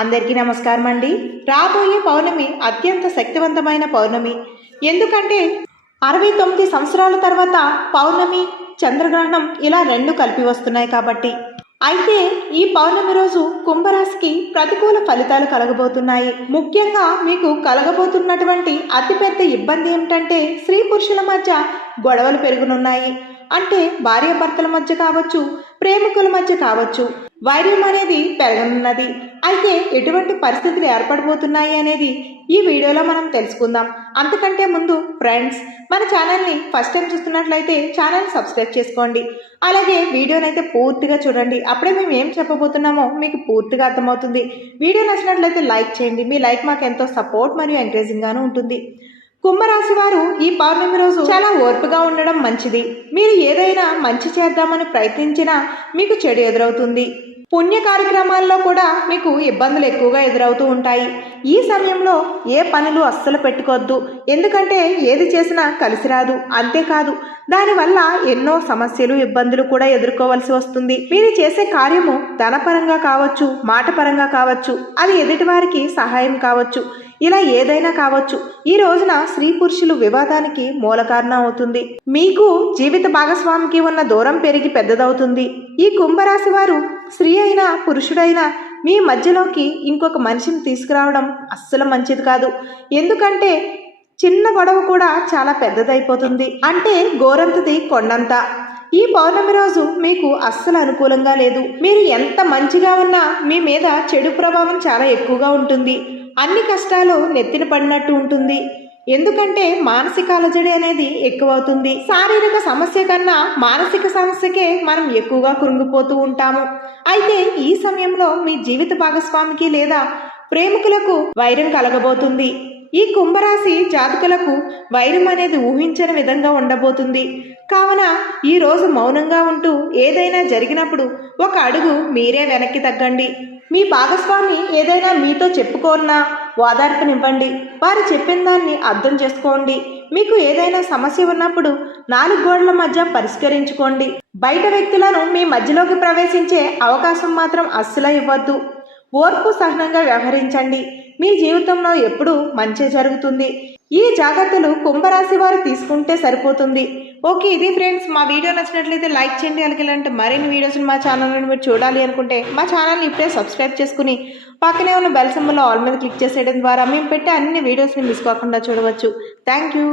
అందరికీ నమస్కారం అండి. రాబోయే పౌర్ణమి అత్యంత శక్తివంతమైన పౌర్ణమి. ఎందుకంటే 69 సంవత్సరాల తర్వాత పౌర్ణమి, చంద్రగ్రహణం ఇలా రెండు కలిపి వస్తున్నాయి కాబట్టి. అయితే ఈ పౌర్ణమి రోజు కుంభరాశికి ప్రతికూల ఫలితాలు కలగబోతున్నాయి. ముఖ్యంగా మీకు కలగబోతున్నటువంటి అతిపెద్ద ఇబ్బంది ఏమిటంటే స్త్రీ పురుషుల మధ్య గొడవలు పెరుగునున్నాయి. అంటే భార్యాభర్తల మధ్య కావచ్చు, ప్రేమికుల మధ్య కావచ్చు, వైర్యం అనేది పెరగనున్నది. అయితే ఎటువంటి పరిస్థితులు ఏర్పడబోతున్నాయి అనేది ఈ వీడియోలో మనం తెలుసుకుందాం. అంతకంటే ముందు ఫ్రెండ్స్, మన ఛానల్ని ఫస్ట్ టైం చూస్తున్నట్లయితే ఛానల్ సబ్స్క్రైబ్ చేసుకోండి. అలాగే వీడియోనైతే పూర్తిగా చూడండి. అప్పుడే మేము ఏం చెప్పబోతున్నామో మీకు పూర్తిగా అర్థమవుతుంది. వీడియో నచ్చినట్లయితే లైక్ చేయండి. మీ లైక్ మాకు ఎంతో సపోర్ట్ మరియు ఎంకరేజింగ్గాను ఉంటుంది. కుంభరాశి వారు ఈ పౌర్ణమి రోజు చాలా ఓర్పుగా ఉండడం మంచిది. మీరు ఏదైనా మంచి చేద్దామని ప్రయత్నించినా మీకు చెడు ఎదురవుతుంది. పుణ్య కార్యక్రమాల్లో కూడా మీకు ఇబ్బందులు ఎక్కువగా ఎదురవుతూ ఉంటాయి. ఈ సమయంలో ఏ పనులు అస్సలు పెట్టుకోవద్దు. ఎందుకంటే ఏది చేసినా కలిసి రాదు. అంతేకాదు దానివల్ల ఎన్నో సమస్యలు, ఇబ్బందులు కూడా ఎదుర్కోవాల్సి వస్తుంది. మీరు చేసే కార్యము ధనపరంగా కావచ్చు, మాట పరంగా కావచ్చు, అది ఎదుటి వారికి సహాయం కావచ్చు, ఇలా ఏదైనా కావచ్చు. ఈ రోజున స్త్రీ పురుషులు వివాదానికి మూల కారణం అవుతుంది. మీకు జీవిత భాగస్వామికి ఉన్న దూరం పెరిగి పెద్దదవుతుంది. ఈ కుంభరాశి వారు స్త్రీ అయినా పురుషుడైనా మీ మధ్యలోకి ఇంకొక మనిషిని తీసుకురావడం అస్సలు మంచిది కాదు. ఎందుకంటే చిన్న గొడవ కూడా చాలా పెద్దదైపోతుంది. అంటే గోరంతది కొండంత. ఈ పౌర్ణమి రోజు మీకు అస్సలు అనుకూలంగా లేదు. మీరు ఎంత మంచిగా ఉన్నా మీ మీద చెడు ప్రభావం చాలా ఎక్కువగా ఉంటుంది. అన్ని కష్టాలు నెత్తిన పడినట్టు ఉంటుంది. ఎందుకంటే మానసిక అలజడి అనేది ఎక్కువ అవుతుంది. శారీరక సమస్య కన్నా మానసిక సమస్యకే మనం ఎక్కువగా కృంగిపోతూ ఉంటాము. అయితే ఈ సమయంలో మీ జీవిత భాగస్వామికి లేదా ప్రేమికులకు వైరం కలగబోతుంది. ఈ కుంభరాశి జాతకులకు వైరం అనేది ఊహించని విధంగా ఉండబోతుంది. కావున ఈ రోజు మౌనంగా ఉంటూ ఏదైనా జరిగినప్పుడు ఒక అడుగు మీరే వెనక్కి తగ్గండి. మీ భాగస్వామి ఏదైనా మీతో చెప్పుకోన్నా ఓదార్పునివ్వండి. వారు చెప్పిన దాన్ని అర్థం చేసుకోండి. మీకు ఏదైనా సమస్య ఉన్నప్పుడు 4 గోడల మధ్య పరిష్కరించుకోండి. బయట వ్యక్తులను మీ మధ్యలోకి ప్రవేశించే అవకాశం మాత్రం అస్సలు ఇవ్వద్దు. ఓర్పు సహనంగా వ్యవహరించండి. మీ జీవితంలో ఎప్పుడూ మంచి జరుగుతుంది. ఈ జాగ్రత్తలు కుంభరాశి వారు తీసుకుంటే సరిపోతుంది. ఓకే, ఇది ఫ్రెండ్స్. మా వీడియో నచ్చినట్లయితే లైక్ చేయండి. అలాగే ఇలాంటి మరిన్ని వీడియోస్ని మా ఛానల్లో మీరు చూడాలి అనుకుంటే మా ఛానల్ని ఇప్పుడే సబ్స్క్రైబ్ చేసుకుని పక్కనే ఉన్న బెల్ సింబల్లో ఆల్ మీద క్లిక్ చేసేయడం ద్వారా మేము పెట్టే అన్ని వీడియోస్ని మిస్ కాకుండా చూడవచ్చు. Thank you.